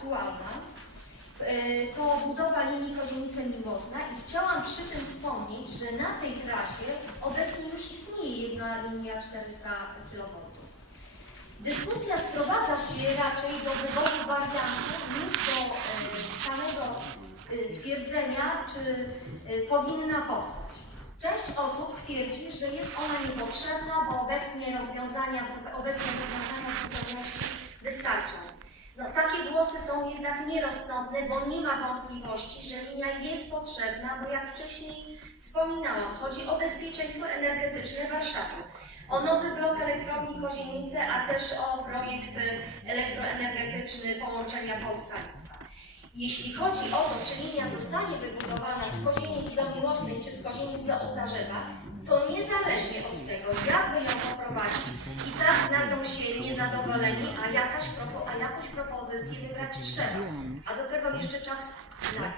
aktualna, e, to budowa linii Kozienice-Miłosna i chciałam przy tym wspomnieć, że na tej trasie obecnie już istnieje jedna linia 400 kV. Dyskusja sprowadza się raczej do wyboru wariantu niż do e, samego e, twierdzenia, czy powinna powstać. Część osób twierdzi, że jest ona niepotrzebna, bo obecnie rozwiązania, obecne rozwiązania w zupełności wystarczą. No, takie głosy są jednak nierozsądne, bo nie ma wątpliwości, że linia jest potrzebna, bo jak wcześniej wspominałam, chodzi o bezpieczeństwo energetyczne Warszawy, o nowy blok elektrowni Kozienice, a też o projekt elektroenergetyczny połączenia Polska-Litwa. Jeśli chodzi o to, czy linia zostanie wybudowana z Kozienic do Miłosnej, czy z Kozienic do Ołtarzewa, to niezależnie od tego, jak by ją poprowadzić, i tak znajdą się niezadowoleni, a, jakaś propo, a jakąś propozycję wybrać trzeba. A do tego jeszcze czas na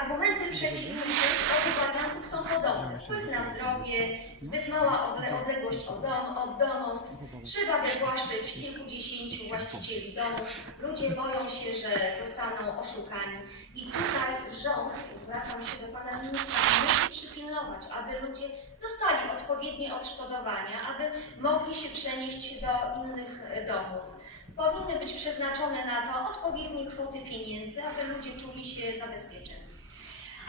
Argumenty przeciwników obu wariantów są podobne. Wpływ na zdrowie, zbyt mała odle- odległość od, dom, od domostw, trzeba wywłaszczyć kilkudziesięciu właścicieli domów. Ludzie boją się, że zostaną oszukani. I tutaj rząd, zwracam się do Pana Ministra, musi przypilnować, aby ludzie dostali odpowiednie odszkodowania, aby mogli się przenieść do innych e, domów. Powinny być przeznaczone na to odpowiednie kwoty pieniędzy, aby ludzie czuli się zabezpieczeni.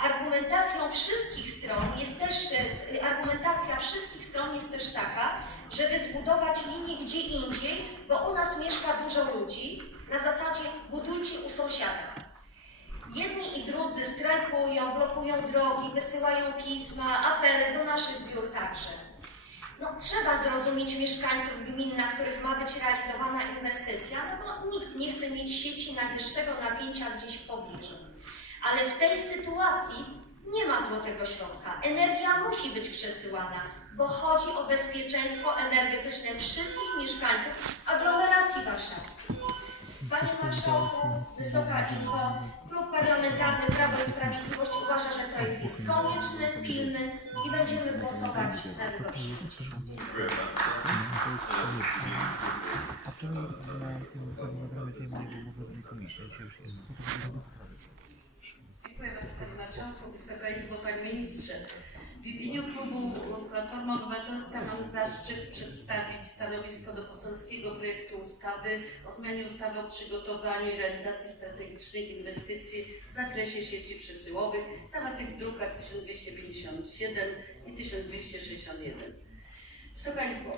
Argumentacją wszystkich stron jest też, e, argumentacja wszystkich stron jest też taka, żeby zbudować linię gdzie indziej, bo u nas mieszka dużo ludzi, na zasadzie budujcie u sąsiada. Jedni i drudzy strajkują, blokują drogi, wysyłają pisma, apele do naszych biur także. No, trzeba zrozumieć mieszkańców gmin, na których ma być realizowana inwestycja, no bo nikt nie chce mieć sieci najwyższego napięcia gdzieś w pobliżu. Ale w tej sytuacji nie ma złotego środka. Energia musi być przesyłana, bo chodzi o bezpieczeństwo energetyczne wszystkich mieszkańców aglomeracji warszawskiej. Panie Marszałku, Wysoka Izbo, Klub Parlamentarny Prawo i Sprawiedliwość uważa, że projekt jest konieczny, pilny i będziemy głosować na jego przyjęcie. Dziękuję bardzo. Panie Marszałku, Wysoka Izbo, Panie Ministrze. W imieniu klubu Platforma Obywatelska mam zaszczyt przedstawić stanowisko do poselskiego projektu ustawy o zmianie ustawy o przygotowaniu i realizacji strategicznych inwestycji w zakresie sieci przesyłowych zawartych w drukach 1257 i 1261. Wysoka Izbo,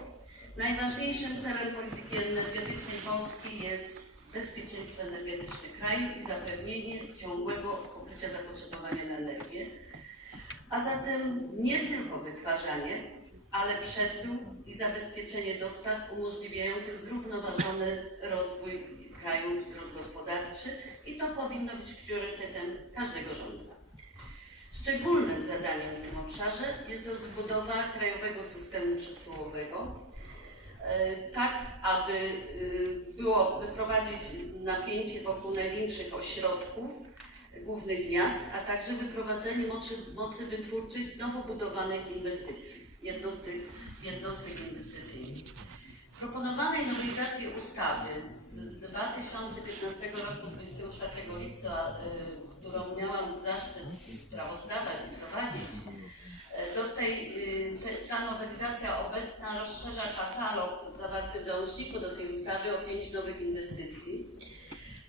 najważniejszym celem polityki energetycznej Polski jest bezpieczeństwo energetyczne kraju i zapewnienie ciągłego pokrycia zapotrzebowania na energię, a zatem nie tylko wytwarzanie, ale przesył i zabezpieczenie dostaw umożliwiających zrównoważony rozwój kraju, wzrost gospodarczy i to powinno być priorytetem każdego rządu. Szczególnym zadaniem w tym obszarze jest rozbudowa krajowego systemu przesyłowego, e, tak aby y, było wyprowadzić napięcie wokół największych ośrodków, głównych miast, a także wyprowadzenie mocy, mocy wytwórczych z nowo budowanych inwestycji, jednostek, jednostek inwestycyjnych. W proponowanej nowelizacji ustawy z 2015 roku 24 lipca, y, którą miałam zaszczyt sprawozdawać i prowadzić, y, do tej, y, te, ta nowelizacja obecna rozszerza katalog zawarty w załączniku do tej ustawy o pięć nowych inwestycji.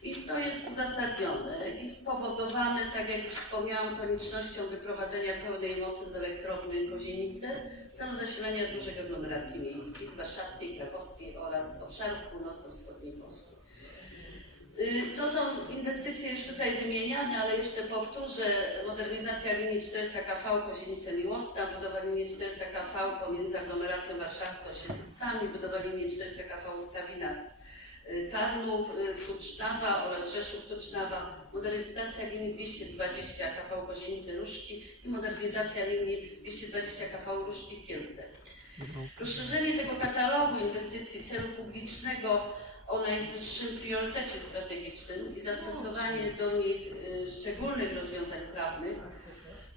I to jest uzasadnione i spowodowane, tak jak już wspomniałam, koniecznością wyprowadzenia pełnej mocy z elektrowni Kozienice w celu zasilania dużych aglomeracji miejskich, warszawskiej, krakowskiej oraz obszarów północno-wschodniej Polski. Y, To są inwestycje już tutaj wymieniane, ale jeszcze powtórzę. Modernizacja linii 400 kV Kozienice-Miłosna, budowa linii 400 kV pomiędzy aglomeracją warszawską a Siedlcami, budowa linii 400 kV Skawina y, Tarnów, y, Tucznawa oraz Rzeszów Tucznawa, modernizacja linii 220 kV Kozienice-Ruszki i modernizacja linii 220 kV Ruszki Kielce. Rozszerzenie tego katalogu inwestycji celu publicznego o najwyższym priorytecie strategicznym i zastosowanie do nich y, szczególnych rozwiązań prawnych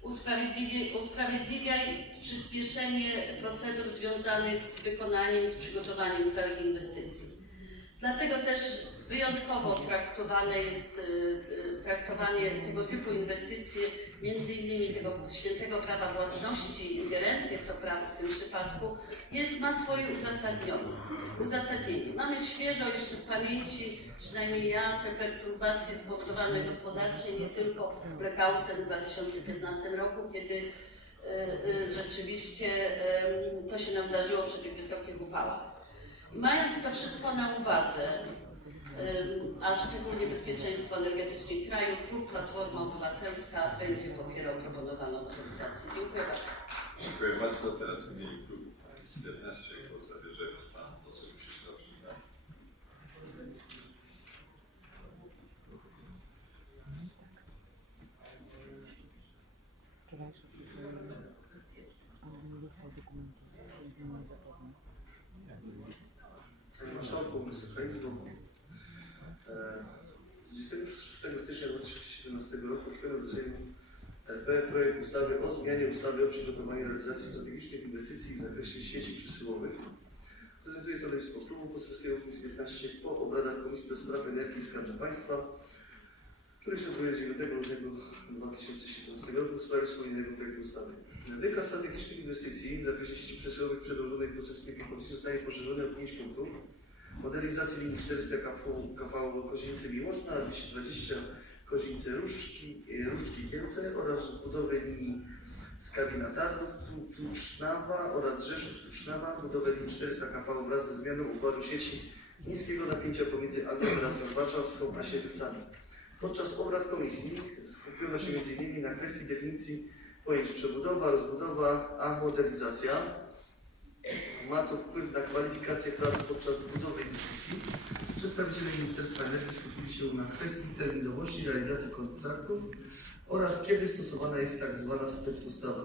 usprawiedliwia, usprawiedliwia przyspieszenie procedur związanych z wykonaniem, z przygotowaniem całych inwestycji. Dlatego też Wyjątkowo traktowane jest y, y, traktowanie tego typu inwestycji, między innymi tego świętego prawa własności, ingerencje w to prawo w tym przypadku, jest, ma swoje uzasadnione. uzasadnienie. Mamy świeżo jeszcze w pamięci, przynajmniej ja, te perturbacje spowodowane gospodarcze, nie tylko blackoutem w 2015 roku, kiedy y, rzeczywiście to się nam zdarzyło przy tych wysokich upałach. Mając to wszystko na uwadze, a szczególnie bezpieczeństwo energetyczne kraju, klub Platforma Obywatelska będzie popierał proponowaną nowelizację. Dziękuję bardzo. Dziękuję bardzo. Teraz w imieniu klubu Kukiz 15 głos zabierze pan poseł Krzysztof Żygacki. Wczorajsze słyszałem, ale nie dostał dokumentu, który z nim nie zapoznał. Panie Marszałku, Wysoka Izbo. E, 26 stycznia 2017 roku wpłynął do Sejmu RP projekt ustawy o zmianie ustawy o przygotowaniu realizacji strategicznych inwestycji w zakresie sieci przesyłowych. Prezentuję stanowisko Klubu Poselskiego Kukiz15 po obradach Komisji do Spraw Energii i Skarbu Państwa, które się odbyły 9 lutego 2017 roku w sprawie wspomnianego projektu ustawy. Wykaz strategicznych inwestycji w zakresie sieci przesyłowych przedłożonej poselskiej propozycji zostanie poszerzony o 5 punktów. Modernizacja linii 400 KV, KV Kozienice Miłosna, 220 Kozienice Różki, e, Różdżki Kielce oraz budowę linii Skawina Tarnów, Tu- Tucznawa oraz Rzeszów Tucznawa, budowę linii 400 KV wraz ze zmianą układu sieci niskiego napięcia pomiędzy aglomeracją warszawską a Siedlcami. Podczas obrad komisji skupiono się m.in. na kwestii definicji pojęć przebudowa, rozbudowa, a modernizacja. Ma to wpływ na kwalifikację prac podczas budowy inwestycji. Przedstawiciele Ministerstwa Energii skupili się na kwestii terminowości realizacji kontraktów oraz kiedy stosowana jest tak zwana specustawa.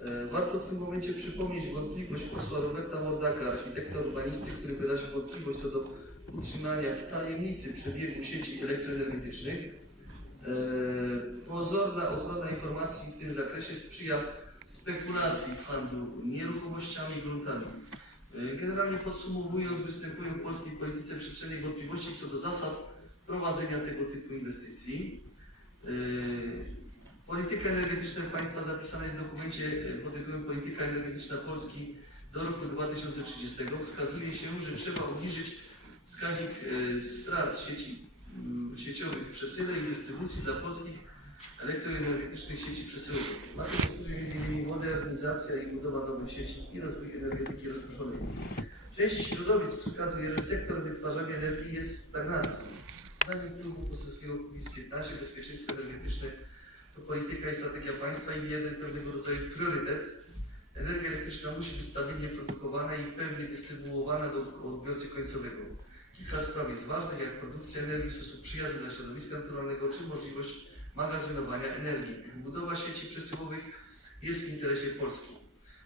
E, Warto w tym momencie przypomnieć wątpliwość posła Roberta Mordaka, architekta urbanisty, który wyraził wątpliwość co do utrzymania w tajemnicy przebiegu sieci elektroenergetycznych. E, Pozorna ochrona informacji w tym zakresie sprzyja spekulacji w handlu nieruchomościami i gruntami. E, Generalnie podsumowując, występują w polskiej polityce przestrzennej wątpliwości co do zasad prowadzenia tego typu inwestycji. E, Polityka energetyczna państwa zapisana jest w dokumencie e, pod tytułem Polityka energetyczna Polski do roku 2030. Wskazuje się, że trzeba obniżyć wskaźnik strat sieci mm, sieciowych w przesyle i dystrybucji dla polskich elektroenergetycznych sieci przesyłowych. Ma to służyć m.in. modernizacja i budowa nowych sieci i rozwój energetyki rozproszonej. Część środowisk wskazuje, że sektor wytwarzania energii jest w stagnacji. Zdaniem klubu poselskiego Kukiz 15 bezpieczeństwo energetyczne to polityka i strategia państwa i jeden pewnego rodzaju priorytet. Energia elektryczna musi być stabilnie produkowana i pewnie dystrybuowana do odbiorcy końcowego. Kilka spraw jest ważnych, jak produkcja energii w sposób przyjazny dla środowiska naturalnego, czy możliwość magazynowania energii. Budowa sieci przesyłowych jest w interesie Polski.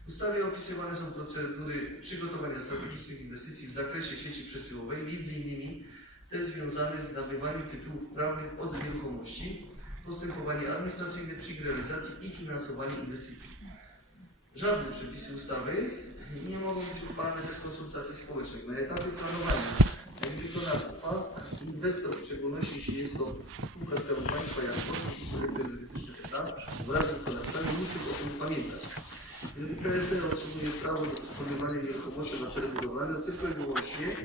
W ustawie opisywane są procedury przygotowania strategicznych inwestycji w zakresie sieci przesyłowej, m.in. te związane z nabywaniem tytułów prawnych od nieruchomości, postępowanie administracyjne przy realizacji i finansowanie inwestycji. Żadne przepisy ustawy nie mogą być uchwalane bez konsultacji społecznych. Na etapie planowania wykonawstwa inwestor, w szczególności jeśli jest to spółka Skarbu Państwa jak Elektroenergetyczny S.A. wraz z wykonawcami musi o tym pamiętać. PSE otrzymuje prawo do dysponowania nieruchomością na cele budowlane, tylko i wyłącznie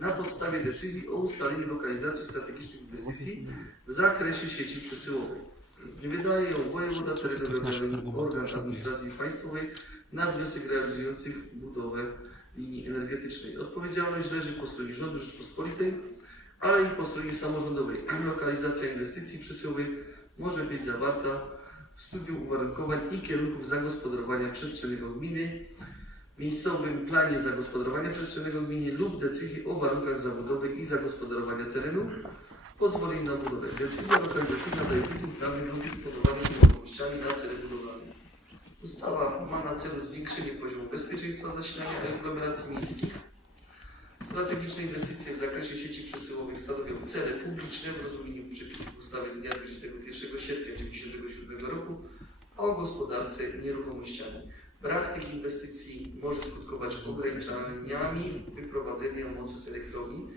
na podstawie decyzji o ustaleniu lokalizacji strategicznych inwestycji w zakresie sieci przesyłowej. Wydaje ją wojewoda terytorialny organ administracji państwowej na wniosek realizujących budowę linii energetycznej. Odpowiedzialność leży po stronie rządu Rzeczpospolitej, ale i po stronie samorządowej. Lokalizacja inwestycji przesyłowej może być zawarta w studium uwarunkowań i kierunków zagospodarowania przestrzennego gminy, miejscowym planie zagospodarowania przestrzennego gminy lub decyzji o warunkach zabudowy i zagospodarowania terenu, pozwoleń na budowę. Decyzja lokalizacyjna daje tytuł prawny do dysponowania nieruchomościami na cele budowlane. Ustawa ma na celu zwiększenie poziomu bezpieczeństwa zasilania aglomeracji miejskich. Strategiczne inwestycje w zakresie sieci przesyłowych stanowią cele publiczne w rozumieniu przepisów ustawy z dnia 21 sierpnia 1997 roku o gospodarce nieruchomościami. Brak tych inwestycji może skutkować ograniczeniami w wyprowadzeniu mocy z elektrowni,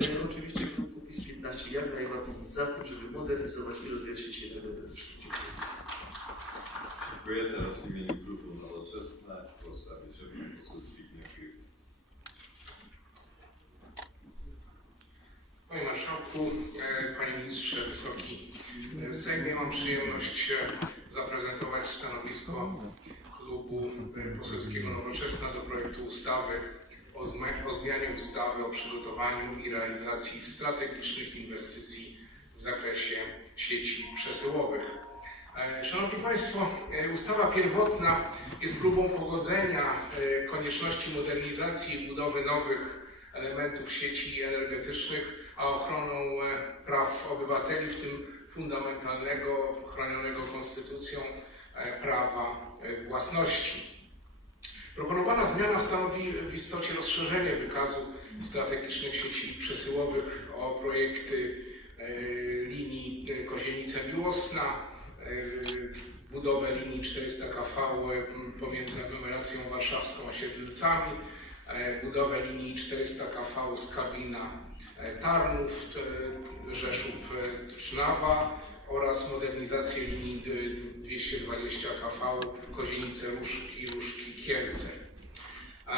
E, Oczywiście klub Kukiz 15 jak najbardziej za tym, żeby modernizować i rozwijać sieci energetyczne. Dziękuję. Dziękuję. Teraz w imieniu klubu Nowoczesna głos zabierze poseł Panie Marszałku, e, Panie Ministrze, Wysoki e, Sejmie, mam przyjemność e, zaprezentować stanowisko Klubu Poselskiego Nowoczesna do projektu ustawy o zma- o zmianie ustawy o przygotowaniu i realizacji strategicznych inwestycji w zakresie sieci przesyłowych. Szanowni Państwo, ustawa pierwotna jest próbą pogodzenia konieczności modernizacji i budowy nowych elementów sieci energetycznych, a ochroną e, praw obywateli, w tym fundamentalnego, chronionego konstytucją e, prawa e, własności. Proponowana zmiana stanowi w istocie rozszerzenie wykazu strategicznych sieci przesyłowych o projekty linii Kozienice-Miłosna, e, budowę linii 400 kV pomiędzy aglomeracją warszawską a Siedlcami, budowę linii 400 kV z Kawina e, Tarnów, e, Rzeszów e, Trznawa oraz modernizację linii d- d- 220 kV Kozienice Różki, Różki Kielce. E,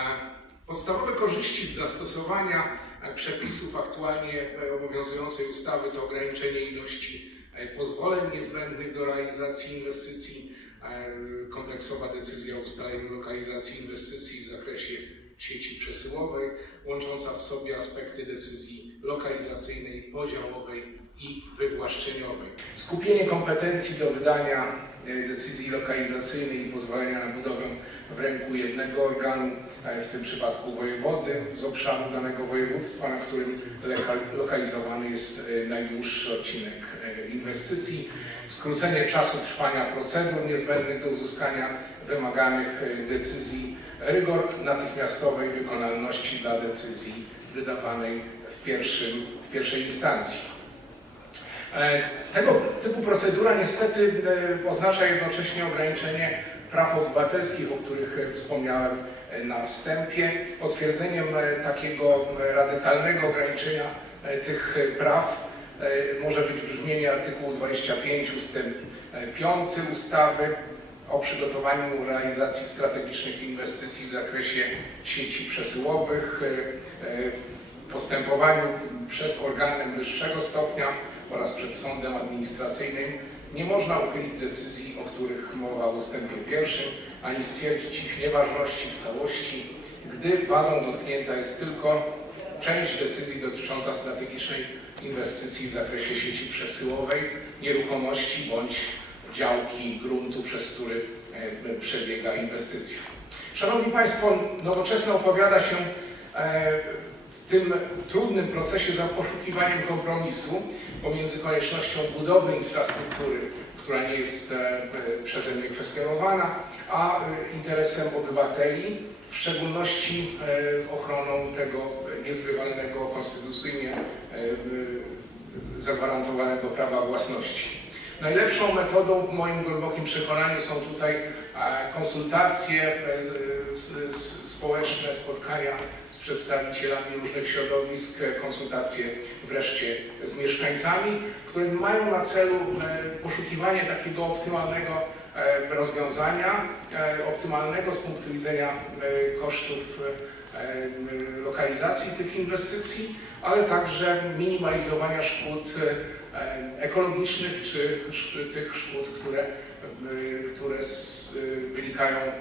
Podstawowe korzyści z zastosowania e, przepisów aktualnie e, obowiązującej ustawy to ograniczenie ilości e, pozwoleń niezbędnych do realizacji inwestycji, e, kompleksowa decyzja o ustaleniu lokalizacji inwestycji w zakresie sieci przesyłowej, łącząca w sobie aspekty decyzji lokalizacyjnej, podziałowej i wywłaszczeniowej. Skupienie kompetencji do wydania e, decyzji lokalizacyjnej i pozwolenia na budowę w ręku jednego organu, e, w tym przypadku wojewody, z obszaru danego województwa, na którym lokalizowany jest e, najdłuższy odcinek inwestycji, skrócenie czasu trwania procedur niezbędnych do uzyskania wymaganych e, decyzji, rygor natychmiastowej wykonalności dla decyzji wydawanej w, pierwszym, w pierwszej instancji. E, Tego typu procedura niestety e, oznacza jednocześnie ograniczenie praw obywatelskich, o których wspomniałem na wstępie. Potwierdzeniem takiego radykalnego ograniczenia tych praw może być brzmienie artykułu 25 ust. 5 ustawy o przygotowaniu realizacji strategicznych inwestycji w zakresie sieci przesyłowych e, e, w postępowaniu przed organem wyższego stopnia oraz przed sądem administracyjnym. Nie można uchylić decyzji, o których mowa w ustępie pierwszym, ani stwierdzić ich nieważności w całości, gdy wadą dotknięta jest tylko część decyzji dotycząca strategicznej inwestycji w zakresie sieci przesyłowej, nieruchomości bądź działki gruntu, przez który e, przebiega inwestycja. Szanowni Państwo, Nowoczesna opowiada się e, w tym trudnym procesie za poszukiwaniem kompromisu pomiędzy koniecznością budowy infrastruktury, która nie jest e, przeze mnie kwestionowana, a interesem obywateli, w szczególności ochroną tego niezbywalnego konstytucyjnie zagwarantowanego prawa własności. Najlepszą metodą w moim głębokim przekonaniu są tutaj e, konsultacje e, społeczne, spotkania z przedstawicielami różnych środowisk, e, konsultacje wreszcie z mieszkańcami, które mają na celu poszukiwanie takiego optymalnego rozwiązania, optymalnego z punktu widzenia kosztów lokalizacji tych inwestycji, ale także minimalizowania szkód ekologicznych czy tych szkód, które, e, które e, wynikają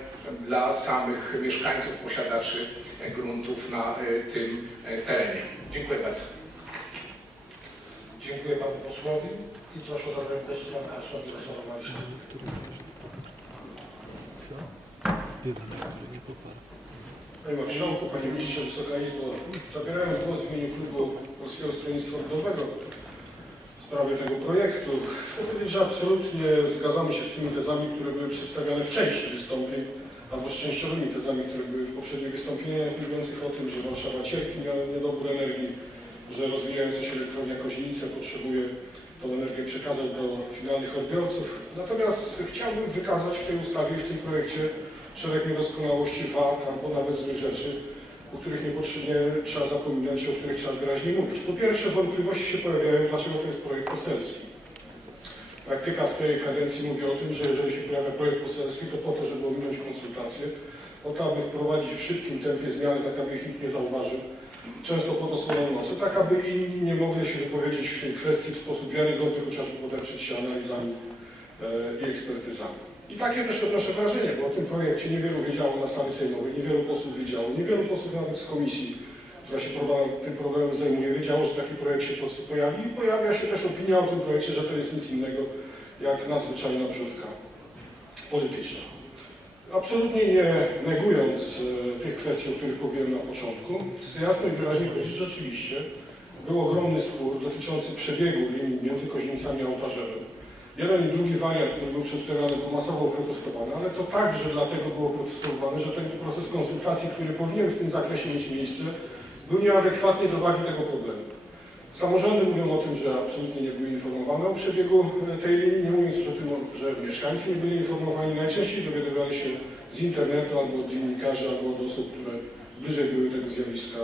dla samych mieszkańców, posiadaczy e, gruntów na e, tym e, terenie. Dziękuję bardzo. Dziękuję panu posłowi i proszę o zabranie głosu pana posła Mirosława Maliszewskiego. Panie Marszałku, Panie Ministrze, Wysoka Izbo, zabierając głos w imieniu klubu Polskiego Stronnictwa Ludowego w sprawie tego projektu, chcę powiedzieć, że absolutnie zgadzamy się z tymi tezami, które były przedstawiane w części wystąpień, albo z częściowymi tezami, które były w poprzednich wystąpieniach, mówiących o tym, że Warszawa cierpi na niedobór energii, że rozwijająca się elektrownia Kozienice potrzebuje tą energię przekazać do finalnych odbiorców. Natomiast chciałbym wykazać w tej ustawie, w tym projekcie szereg niedoskonałości, wad albo nawet złych rzeczy, o których niepotrzebnie trzeba zapominać, o których trzeba wyraźnie mówić. Po pierwsze, wątpliwości się pojawiają, dlaczego to jest projekt poselski. Praktyka w tej kadencji mówi o tym, że jeżeli się pojawia projekt poselski, to po to, żeby ominąć konsultacje, po to, aby wprowadzić w szybkim tempie zmiany, tak aby ich nikt nie zauważył, często pod osłoną nocy, tak aby inni nie mogli się wypowiedzieć w tej kwestii w sposób wiarygodny, chociażby podeprzeć się analizami e, i ekspertyzami. I takie też odnoszę wrażenie, bo o tym projekcie niewielu wiedziało na sali sejmowej, niewielu posłów wiedziało, niewielu posłów nawet z komisji, która się problem, tym problemem zajmuje, wiedziało, że taki projekt się po- pojawi i pojawia się też opinia o tym projekcie, że to jest nic innego jak nadzwyczajna wrzutka polityczna. Absolutnie nie negując e, tych kwestii, o których mówiłem na początku, chcę jasno i wyraźnie powiedzieć, że rzeczywiście był ogromny spór dotyczący przebiegu linii między Koźnicami a Ołtarzewem. Jeden i drugi wariant, który był przedstawiany, był masowo protestowany, ale to także dlatego było protestowane, że ten proces konsultacji, który powinien w tym zakresie mieć miejsce, był nieadekwatny do wagi tego problemu. Samorządy mówią o tym, że absolutnie nie były informowane o przebiegu e, tej linii, nie mówiąc o tym, że mieszkańcy nie byli informowani. Najczęściej dowiadywali się z internetu albo od dziennikarzy, albo od osób, które bliżej były tego zjawiska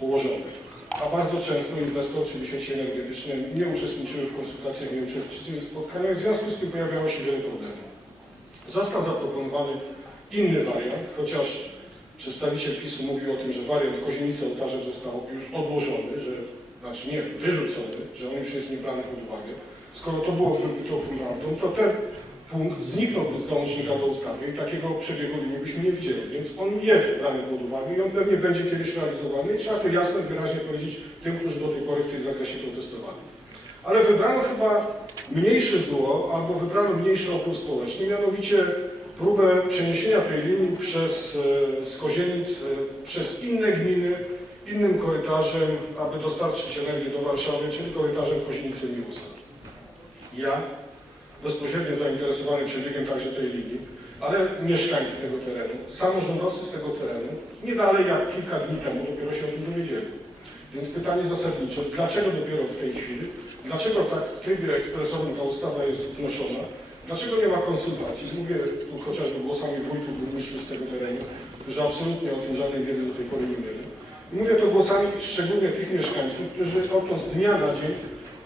położone. A bardzo często inwestor, czyli sieci energetyczne, nie uczestniczyły w konsultacjach, nie uczestniczyły w spotkaniach, w związku z tym pojawiało się wiele problemów. Został zaproponowany inny wariant, chociaż przedstawiciel PiSu mówił o tym, że wariant Kozienicy Ołtarzew został już odłożony, że znaczy nie, wyrzucony, że on już jest niebrany pod uwagę. Skoro to byłoby to prawdą, to ten punkt zniknąłby z załącznika do ustawy i takiego przebiegu linii byśmy nie widzieli. Więc on jest brany pod uwagę i on pewnie będzie kiedyś realizowany i trzeba to jasno i wyraźnie powiedzieć tym, którzy do tej pory w tej zakresie protestowali. Ale wybrano chyba mniejsze zło albo wybrano mniejszy opór społeczny, mianowicie próbę przeniesienia tej linii przez, e, z Kozienic e, przez inne gminy, innym korytarzem, aby dostarczyć energię do Warszawy, czyli korytarzem Kozienice-Miłosna. Ja, bezpośrednio zainteresowany przebiegiem także tej linii, ale mieszkańcy tego terenu, samorządowcy z tego terenu, nie dalej jak kilka dni temu dopiero się o tym dowiedzieli. Więc pytanie zasadnicze, dlaczego dopiero w tej chwili, dlaczego tak w trybie ekspresowym ta ustawa jest wnoszona, dlaczego nie ma konsultacji, mówię tu chociażby głosami wójtów, burmistrzów z tego terenu, którzy absolutnie o tym żadnej wiedzy do tej pory nie mieli. Mówię to głosami szczególnie tych mieszkańców, którzy oto z dnia na dzień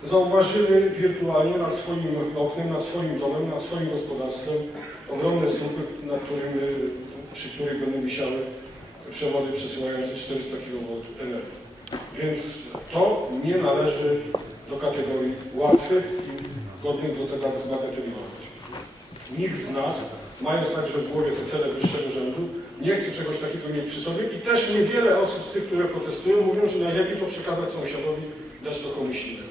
zauważyli wirtualnie nad swoim oknem, nad swoim domem, nad swoim gospodarstwem ogromne słupy, na którym, przy których będą wisiały przewody przesyłające 400 kV energii. Więc to nie należy do kategorii łatwych i godnych do tego, aby zbagatelizować. Nikt z nas, mając także w głowie te cele wyższego rzędu, nie chce czegoś takiego mieć przy sobie i też niewiele osób z tych, które protestują, mówią, że najlepiej to przekazać sąsiadowi, dać to komuś innemu.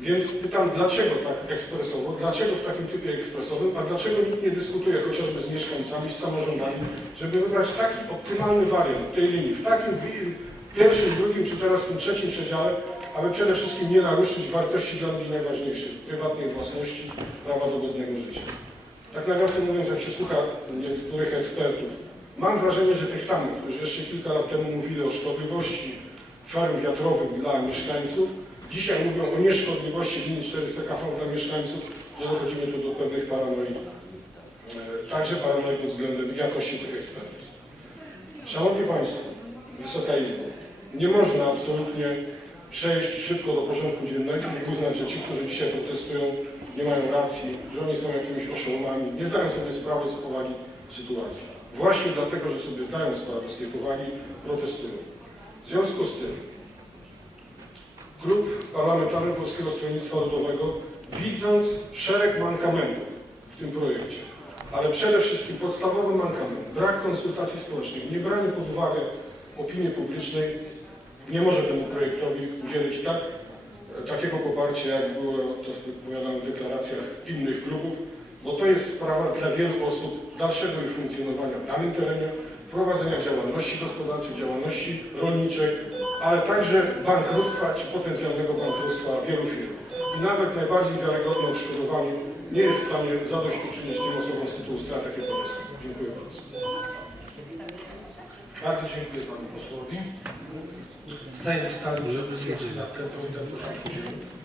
Więc pytam, dlaczego tak ekspresowo, dlaczego w takim typie ekspresowym, a dlaczego nikt nie dyskutuje chociażby z mieszkańcami, z samorządami, żeby wybrać taki optymalny wariant tej linii, w takim pierwszym, drugim, czy teraz w tym trzecim przedziale, aby przede wszystkim nie naruszyć wartości dla ludzi najważniejszych, prywatnej własności, prawa do godnego życia. Tak nawiasem mówiąc, jak się słucha niektórych ekspertów, mam wrażenie, że tych samych, którzy jeszcze kilka lat temu mówili o szkodliwości farm wiatrowych dla mieszkańców, dzisiaj mówią o nieszkodliwości linii 400 kV dla mieszkańców, że dochodzimy tu do pewnych paranoi, e, także paranoi pod względem jakości tych ekspertyz. Szanowni Państwo, Wysoka Izbo, nie można absolutnie przejść szybko do porządku dziennego i uznać, że ci, którzy dzisiaj protestują, nie mają racji, że oni są jakimiś oszołomami, nie zdają sobie sprawy z powagi sytuacji. Właśnie dlatego, że sobie zdają sprawę z tej powagi, protestują. W związku z tym Klub Parlamentarny Polskiego Stronnictwa Ludowego, widząc szereg mankamentów w tym projekcie, ale przede wszystkim podstawowy mankament, brak konsultacji społecznych, nie branie pod uwagę opinii publicznej, nie może temu projektowi udzielić tak, takiego poparcia, jak było to wypowiadane w deklaracjach innych klubów, bo to jest sprawa dla wielu osób dalszego ich funkcjonowania w danym terenie, prowadzenia działalności gospodarczej, działalności rolniczej, ale także bankructwa czy potencjalnego bankructwa wielu firm. I nawet najbardziej wiarygodne odszkodowanie nie jest w stanie zadośćuczynić tym osobom z tytułu strat, jakie poniosły. Dziękuję bardzo. Bardzo dziękuję panu posłowi. Sejm ustalił, że dyskusji nad tym punktem porządku dziennego